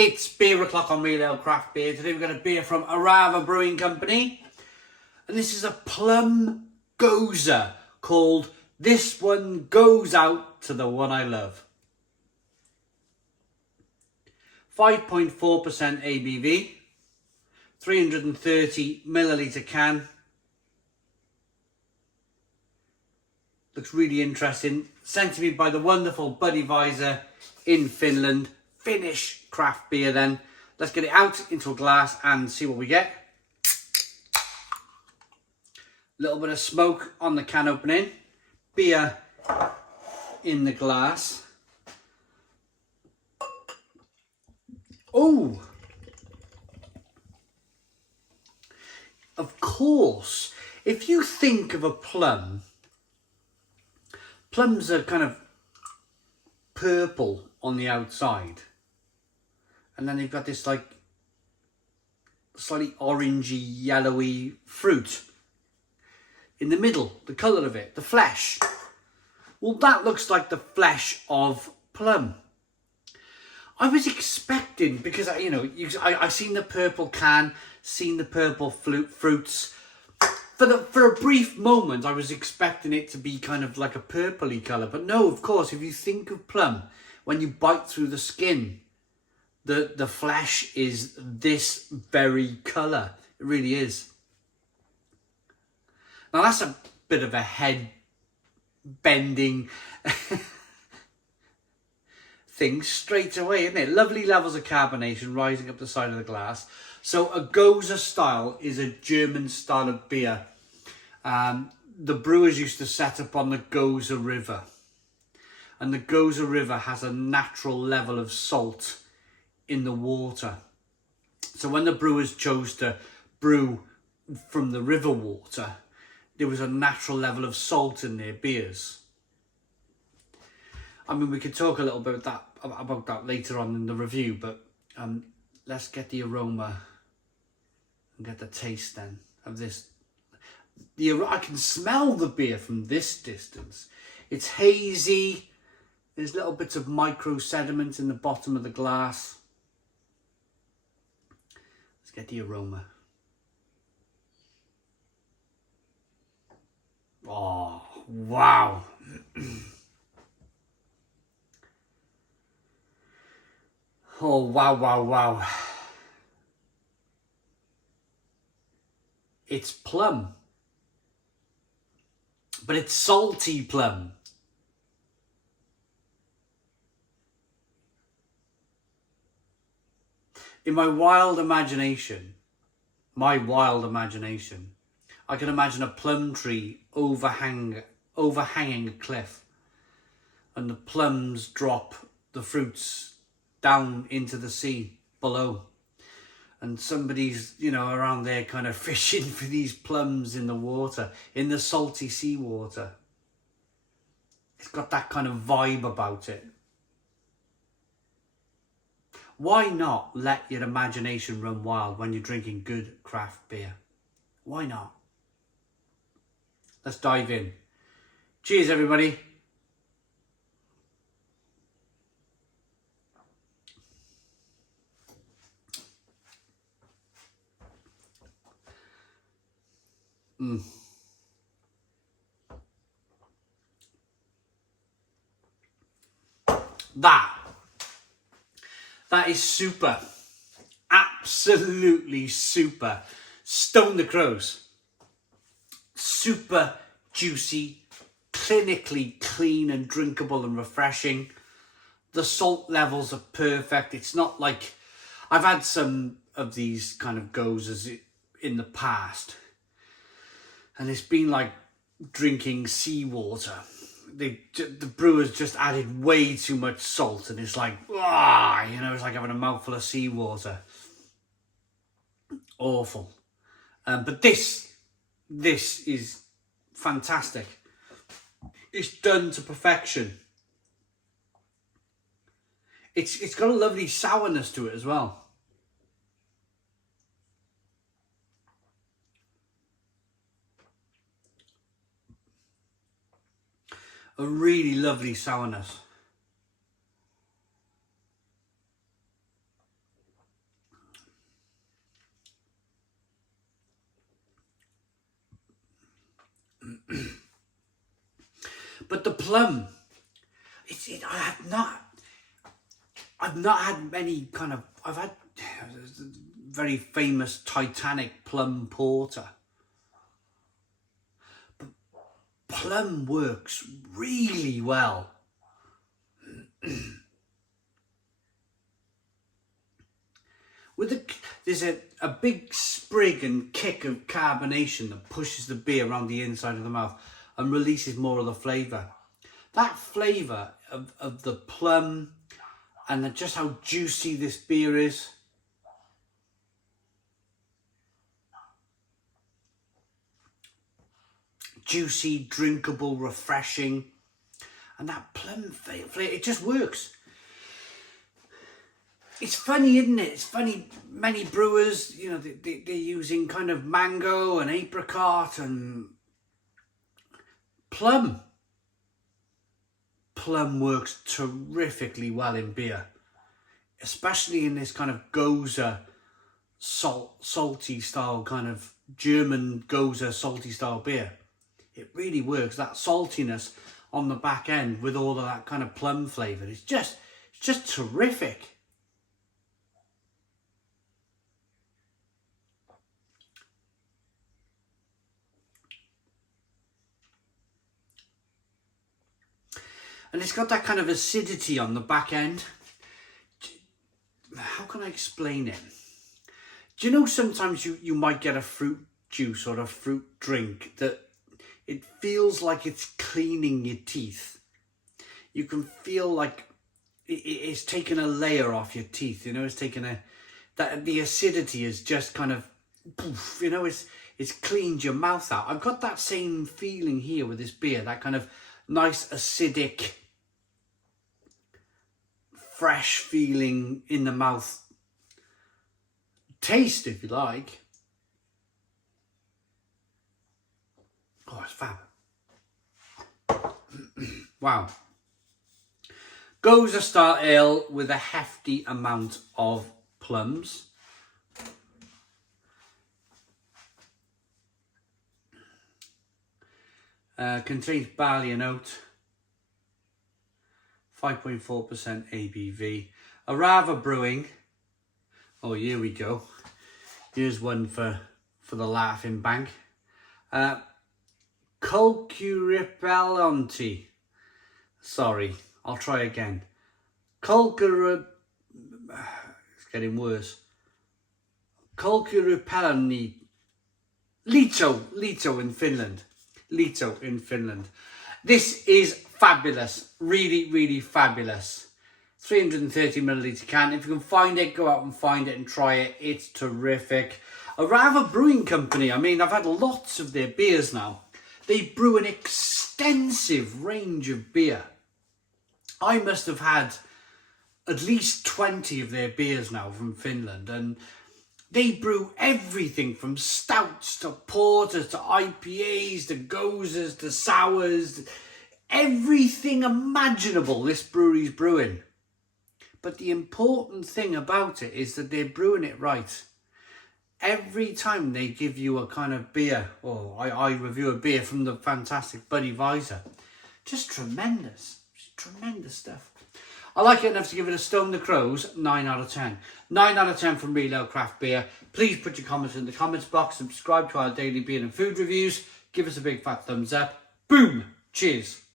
It's beer o'clock on Real Ale Craft Beer. Today we've got a beer from Orava Brewing Company. And this is a plum Gose called This One Goes Out to the One I Love. 5.4% ABV. 330 milliliter can. Looks really interesting. Sent to me by the wonderful Buddy Visor in Finland. Finnish craft beer then. Let's get it out into a glass and see what we get. A little bit of smoke on the can opening. Beer in the glass. Oh! Of course, if you think of a plum, plums are kind of purple on the outside. And then they've got this like slightly orangey, yellowy fruit in the middle, the colour of it, the flesh. Well, that looks like the flesh of plum. I was expecting, because I seen the purple can, seen the purple fruits. For a brief moment, I was expecting it to be kind of like a purpley colour. But no, of course, if you think of plum, when you bite through the skin, the flesh is this very colour. It really is. Now that's a bit of a head bending thing straight away, isn't it? Lovely levels of carbonation rising up the side of the glass. So a Gose style is a German style of beer. The brewers used to set up on the Gose River. And the Gose River has a natural level of salt in the water. So when the brewers chose to brew from the river water, there was a natural level of salt in their beers. I mean, we could talk a little bit about that later on in the review, but let's get the aroma and get the taste then of this. I can smell the beer from this distance. It's hazy. There's little bits of micro sediment in the bottom of the glass. Let's get the aroma. Oh, wow. Oh, wow, wow, wow. It's plum. But it's salty plum. In my wild imagination, I can imagine a plum tree overhanging a cliff, and the plums drop the fruits down into the sea below, and somebody's around there kind of fishing for these plums in the water, in the salty seawater. It's got that kind of vibe about it. Why not let your imagination run wild when you're drinking good craft beer? Why not? Let's dive in. Cheers, everybody. That is super. Absolutely super. Stone the crows. Super juicy, clinically clean and drinkable and refreshing. The salt levels are perfect. It's not like, I've had some of these kind of Goses in the past, and it's been like drinking seawater. The brewers just added way too much salt, and it's like, it's like having a mouthful of seawater. Awful. But this is fantastic. It's done to perfection. It's got a lovely sourness to it as well. A really lovely sourness. But the plum, I've not had many kind of, I've had very famous Titanic plum porter. But plum works really well. There's a big sprig and kick of carbonation that pushes the beer around the inside of the mouth and releases more of the flavour. That flavour of the plum and just how juicy this beer is. Juicy, drinkable, refreshing. And that plum flavour, it just works. It's funny, isn't it? It's funny, many brewers, you know, they're using kind of mango and apricot and plum. Plum works terrifically well in beer, especially in this kind of Gose salty style, kind of German Gose salty style beer. It really works. That saltiness on the back end with all of that kind of plum flavour. It's just terrific. And it's got that kind of acidity on the back end. How can I explain it? Do you know sometimes you might get a fruit juice or a fruit drink that it feels like it's cleaning your teeth. You can feel like it's taken a layer off your teeth, you know, it's taken the acidity is just kind of, poof, you know, it's cleaned your mouth out. I've got that same feeling here with this beer, that kind of nice acidic, fresh feeling in the mouth taste, if you like. Oh, it's fab. Wow. Gose style ale with a hefty amount of plums. Contains barley and oat. 5.4% ABV. Orava Brewing. Oh, here we go. Here's one for the laughing bank. Culcuripelonti. Sorry, I'll try again. It's getting worse. Culcuripelonti. Liito in Finland. Liito in Finland. This is fabulous. Really, really fabulous. 330 milliliter can. If you can find it, go out and find it and try it. It's terrific. Orava Brewing Company. I mean, I've had lots of their beers now. They brew an extensive range of beer. I must have had at least 20 of their beers now from Finland, and they brew everything from stouts to porters to IPAs to goses to sours, everything imaginable this brewery's brewing. But the important thing about it is that they're brewing it right. Every time they give you a kind of beer, or I review a beer from the fantastic Buddy Visor, just tremendous stuff. I like it enough to give it a Stone the Crows 9 out of 10. 9 out of 10 from Real Ale Craft Beer. Please put your comments in the comments box. Subscribe to our daily beer and food reviews. Give us a big fat thumbs up. Boom! Cheers.